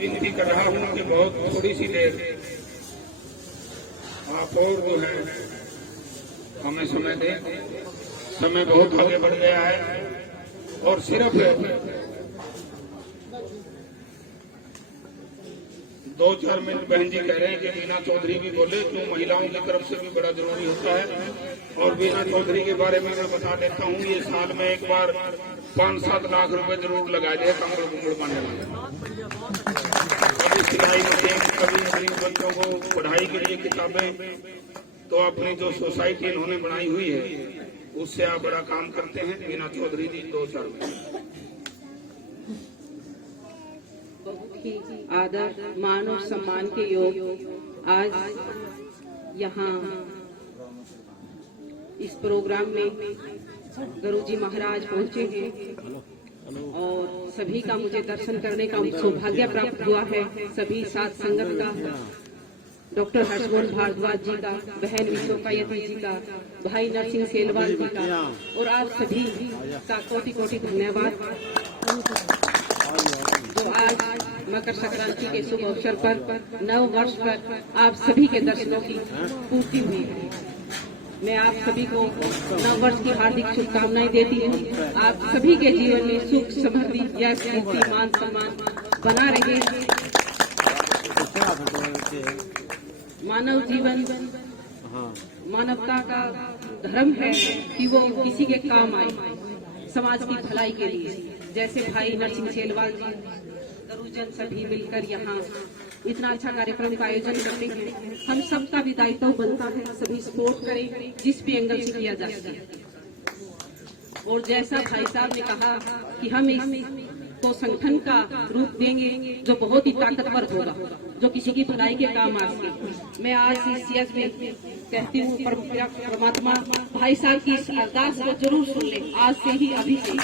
विनती कर रहा हूं कि बहुत थोड़ी सी देर आप और जो है हमें समय दें। समय बहुत आगे बढ़ गया है और सिर्फ 2-4 मिनट बहन जी कह रहे हैं कि बीना चौधरी भी बोले, जो महिलाओं की तरफ से भी बड़ा जरूरी होता है। और बीना चौधरी के बारे में मैं बता देता हूँ, ये साल में एक बार 5-7 लाख रुपए जरूर लगा दिए कमर बुमड़ पाने वाले। कभी सिलाई मशीन, कभी गरीब बच्चों को पढ़ाई के लिए किताबें, तो अपनी जो सोसाइटी इन्होंने बनाई हुई है उससे आप बड़ा काम करते हैं। बीना चौधरी जी 2-4 मिनट। आदर, मान और सम्मान के योग आज यहाँ इस प्रोग्राम में गुरुजी महाराज पहुँचे हैं और सभी का मुझे दर्शन करने का सौभाग्य प्राप्त हुआ है। सभी साथ संगत का, डॉक्टर हर्षवर्धन भारद्वाज जी का, बहन विश्वकायती जी का, भाई नरसिंह सेलवाल जी का और आप सभी का कोटि कोटि धन्यवाद। जो आज मकर संक्रांति के शुभ अवसर पर नव वर्ष पर आप सभी के दर्शनों की पूर्ति हुई है। मैं आप सभी को नव वर्ष की हार्दिक शुभकामनाएं देती हूँ। आप सभी के जीवन में सुख, समृद्धि, यश, कीर्ति, मान सम्मान बना रहे। मानव जीवन, मानवता का धर्म है कि वो किसी के काम आए, समाज की भलाई के लिए। जैसे भाई नरसिंह सेलवाल जी, गुरुजन सभी मिलकर यहाँ इतना अच्छा कार्यक्रम का आयोजन करते हैं। हम सबका भी दायित्व बनता है सभी सपोर्ट करें जिस भी एंगल से किया जा सके। और जैसा भाई साहब ने कहा कि हम इसको संगठन का रूप देंगे जो बहुत ही ताकतवर होगा, जो किसी की भलाई के काम आ सके। मैं आज इस यज्ञ में कहती हूँ परमात्मा भाई साहब की इस अरदास को जरूर सुन ले, आज से ही, अभी से ही।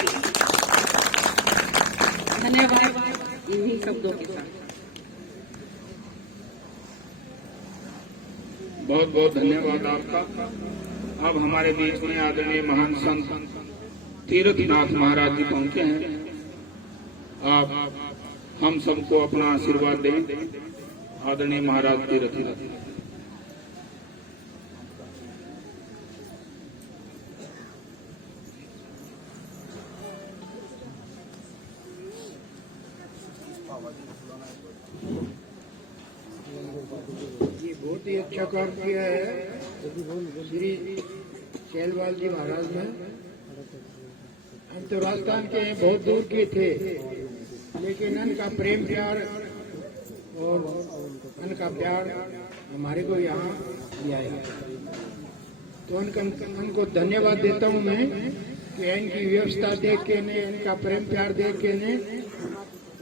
धन्यवाद इन्हीं शब्दों के साथ। बहुत बहुत धन्यवाद आपका। अब हमारे बीच में आदरणीय महान संत तीर्थनाथ महाराज जी पहुंचे हैं। आप हम सबको अपना आशीर्वाद दें। आदरणीय महाराज तीर्थनाथ। ये बहुत ही अच्छा काम किया है श्री सेलवाल जी महाराज ने। हम तो राजस्थान के बहुत दूर के थे, लेकिन उनका प्रेम प्यार और उनका प्यार हमारे को यहाँ दिया है। तो उनको धन्यवाद देता हूँ मैं कि इनकी व्यवस्था देख के ने, इनका प्रेम प्यार देख के ने,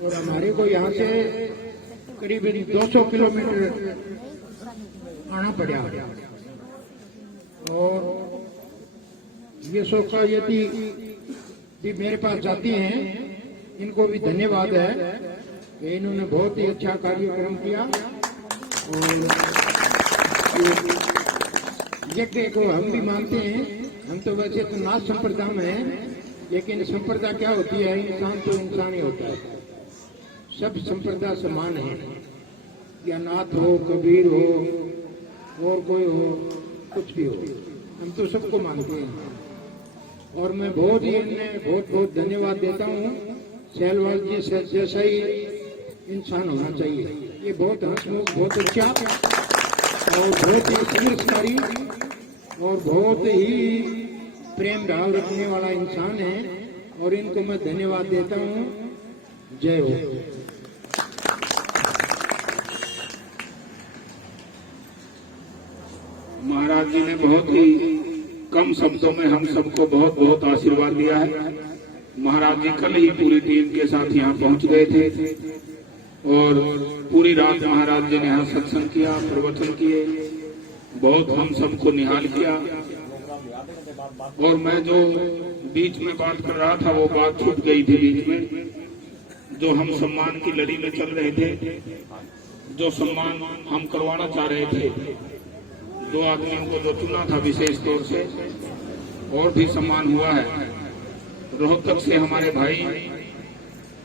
और हमारे को यहाँ से करीब 200 किलोमीटर आना पड़ा। और ये सोचा यदि भी मेरे पास जाती हैं, इनको भी धन्यवाद है कि इन्होंने बहुत ही अच्छा कार्यक्रम किया। और यज्ञ को हम भी मानते हैं। हम तो वैसे तो नाथ संप्रदाय में हैं, लेकिन संप्रदाय क्या होती है? इंसान तो इंसान ही होता है। सब संप्रदाय समान है, या नाथ हो, कबीर हो, और कोई हो, कुछ भी हो, हम तो सबको मानते हैं। और मैं बहुत ही इन्हें बहुत बहुत धन्यवाद देता हूँ। सेलवाल जी से जैसा ही इंसान होना चाहिए। ये बहुत हंसमुख, बहुत अच्छा और बहुत ही संस्कारी और बहुत ही प्रेम भाव रखने वाला इंसान है, और इनको मैं धन्यवाद देता हूँ। जय हो। महाराज जी ने बहुत ही कम शब्दों में हम सबको बहुत बहुत आशीर्वाद दिया है। महाराज जी कल ही पूरी टीम के साथ यहाँ पहुँच गए थे और पूरी रात महाराज जी ने यहाँ सत्संग किया, प्रवचन किए, बहुत हम सबको निहाल किया। और मैं जो बीच में बात कर रहा था वो बात छूट गई थी बीच में। जो हम सम्मान की लड़ी में चल रहे थे, जो सम्मान हम करवाना चाह रहे थे, 2 आदमियों को जो चुना था विशेष तौर से, और भी सम्मान हुआ है। रोहतक से हमारे भाई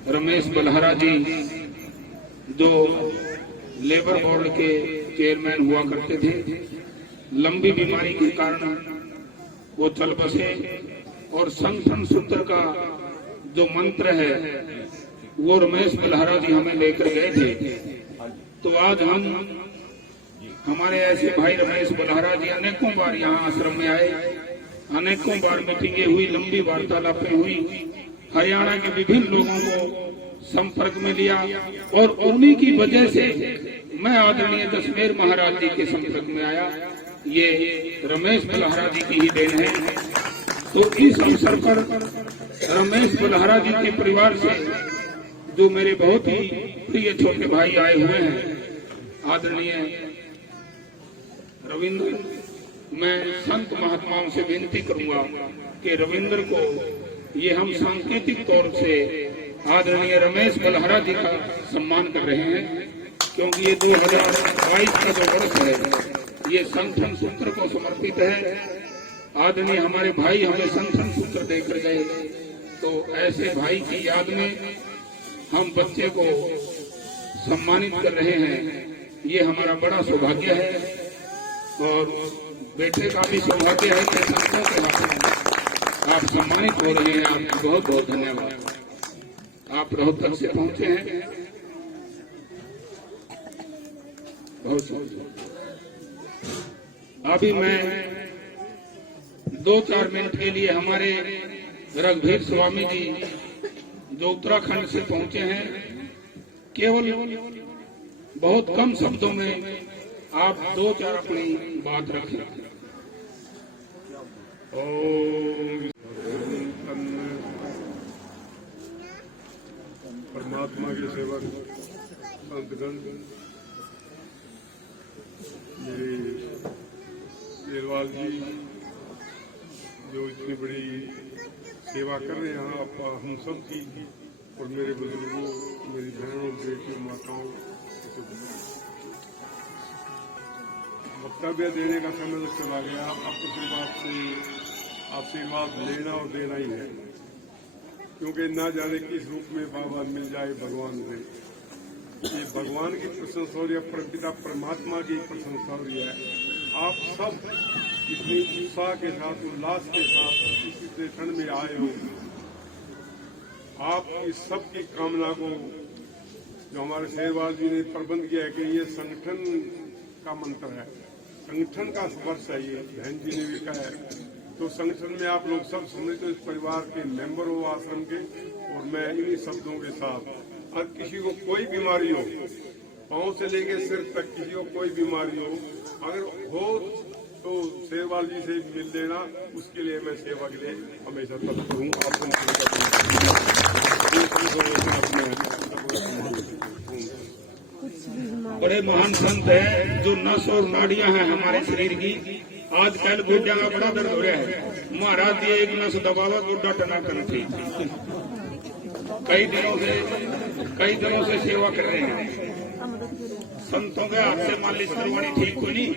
रमेश बलहरा जी जो लेबर बोर्ड के चेयरमैन हुआ करते थे। लंबी बीमारी के कारण वो चल बसे और संगठन सूत्र का जो मंत्र है वो रमेश बलहारा जी हमें लेकर गए थे। तो आज हमारे ऐसे भाई रमेश बलहारा जी अनेकों बार यहाँ आश्रम में आए, अनेकों बार मीटिंगें हुई, लंबी वार्तालापें हुई, हरियाणा के विभिन्न लोगों को संपर्क में लिया और उन्हीं की वजह से मैं आदरणीय दशमेर महाराज जी के संपर्क में आया। ये रमेश बलहारा जी की ही देन है। तो इस अवसर पर रमेश बलहारा जी के परिवार से जो मेरे बहुत ही प्रिय छोटे भाई आए हुए हैं, आदरणीय रविंद्र, मैं संत महात्माओं से विनती करूंगा कि रविंद्र को ये हम सांकेतिक तौर से आदरणीय रमेश बलहारा जी का सम्मान कर रहे हैं, क्योंकि ये 2022 का जो वर्ष है ये संगठन सूत्र को समर्पित है। आदरणीय हमारे भाई हमें संगठन सूत्र देकर गए, तो ऐसे भाई की याद में हम बच्चे को सम्मानित कर रहे हैं। ये हमारा बड़ा सौभाग्य है और बेटे का भी सौभाग्य है कि संतों के हाथों आप सम्मानित हो रहे हैं। आपको बहुत बहुत धन्यवाद। आप रोहतक से पहुंचे हैं, बहुत। अभी मैं 2-4 मिनट के लिए हमारे रघुवीर स्वामी जी जो उत्तराखंड से पहुंचे हैं, केवल बहुत कम शब्दों में आप 2-4 अपनी बात रखें। परमात्मा के सेवक संतगण, मेरे शेरवाल जी जो इतनी बड़ी सेवा कर रहे हैं हम सब की, और मेरे बुजुर्गों, मेरी बहनों, बेटियों, माताओं, वक्तव्य देने का समय तो चला गया। अब तो सिर्फ आपसे आशीर्वाद लेना और देना ही है, क्योंकि ना जाने किस रूप में बाबा मिल जाए भगवान से। ये भगवान की प्रशंसा हो रही है, परमपिता परमात्मा की प्रशंसा हो रही है। आप सब इतनी उत्साह के साथ, उल्लास के साथ इस स्टेशन में आए हो। आप इस सब की कामना को जो हमारे शेरवाल जी ने प्रबंध किया है कि ये संगठन का मंत्र है, संगठन का वर्ष है, ये बहन जी ने भी कहा है। तो संगठन में आप लोग सब सम्मिलित इस परिवार के मेंबर हो आश्रम के, और मैं इन्हीं शब्दों के साथ, अगर किसी को कोई बीमारी हो, पांव से लेके सिर तक किसी को कोई बीमारी हो, अगर हो तो शेरवाल जी से मिल लेना। उसके लिए मैं सेवा के लिए हमेशा तत्पर हूँ। बड़े महान संत हैं जो नस और नाड़ियां हैं हमारे शरीर की। आजकल गोड्या का बड़ा दर्द हो रहा है, महाराज जी एक नस दबावा गोड्डा टनाटन थी। कई दिनों से सेवा कर रहे हैं। संतों के हाथ से मालिश करवानी ठीक को नहीं,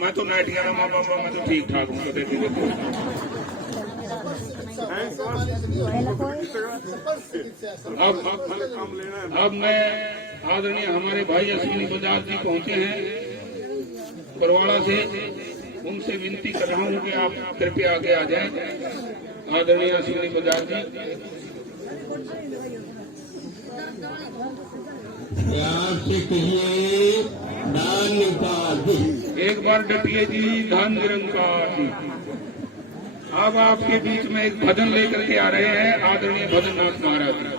मैं तो नाइटिया माँ बाबा मैं तो ठीक ठाक हूँ। अब मैं आदरणीय हमारे भाई अश्विनी बजाज जी पहुंचे हैं बरवाड़ा से, उनसे विनती कर रहा हूँ कि आप कृपया आगे आ जाएं। आदरणीय अश्विनी बजाज जी, प्यार से कहिए दान निरंकार। एक बार डटिए जी, धन निरंकार जी। अब आपके बीच में एक भजन लेकर के आ रहे हैं आदरणीय भजननाथ महाराज जी,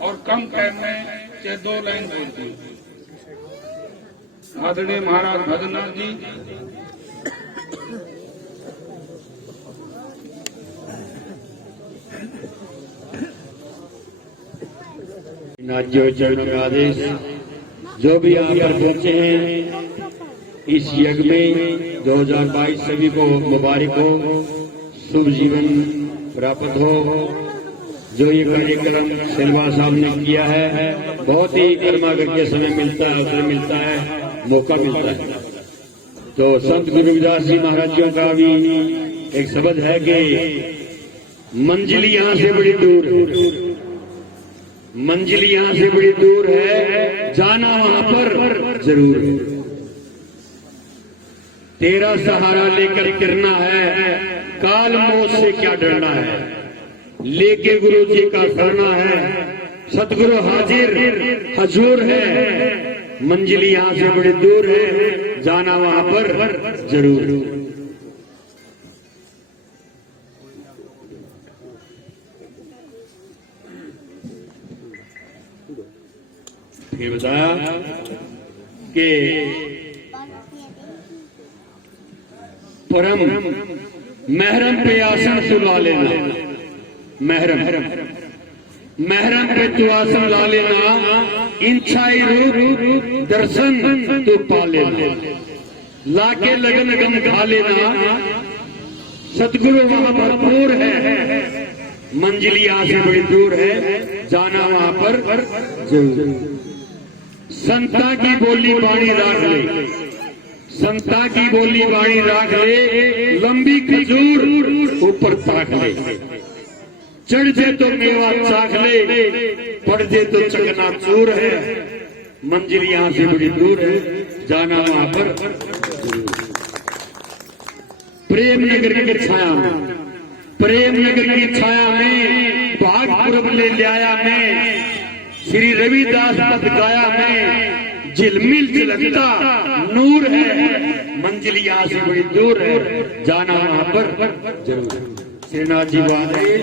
और कम टाइम में चाहे 2 लाइन बोल दी। आदरणीय महाराज भजननाथ जी, आदेश जो भी यहाँ पर पहुंचे हैं इस यज्ञ में 2022 सभी को मुबारक हो, शुभ जीवन प्राप्त हो। जो ये कार्यक्रम शेरवाल साहब ने किया है, बहुत ही कर्मा करके समय मिलता है, अवसर मिलता है, मौका मिलता है। तो संत गुरु रविदास जी महाराजियों का भी एक शब्द है कि मंजिल यहाँ से बड़ी दूर है, मंजिल यहाँ से बड़ी दूर है, जाना वहां पर जरूर। तेरा सहारा लेकर गिरना है, काल मौत से क्या डरना है, लेके गुरु जी का शरणा है, सतगुरु हाजिर हजूर है, मंजिल यहां से बड़ी दूर है, जाना वहां पर जरूर। फिर बताया कि परम महरम पे आसन सुला लेना, महरम पे तू आसन ला लेना, इंछाई रूप दर्शन तू पा लेना, लाके लगन गम खा लेना, सतगुरु वहां भरपूर है, मंजिल यहां से बड़ी दूर है, जाना वहां पर जरूर। संता की बोली बाणी राख ले, संता की बोली बाणी राख ले, लंबी खजूर ऊपर ताक ले, चढ़ जे तो मेवा चाख ले, पड़ जे तो चकना चूर है, मंजिल यहां से बड़ी दूर है, जाना वहां पर जरूर। प्रेम नगर की छाया में, प्रेम नगर की छाया में भागपुर ले लिया मैं, श्री रविदास पद गाया मैं, झिलमिल झिलकता नूर है, मंजिल यहां से बड़ी दूर है, जाना वहां पर जरूर। श्रीनाथ जी वाले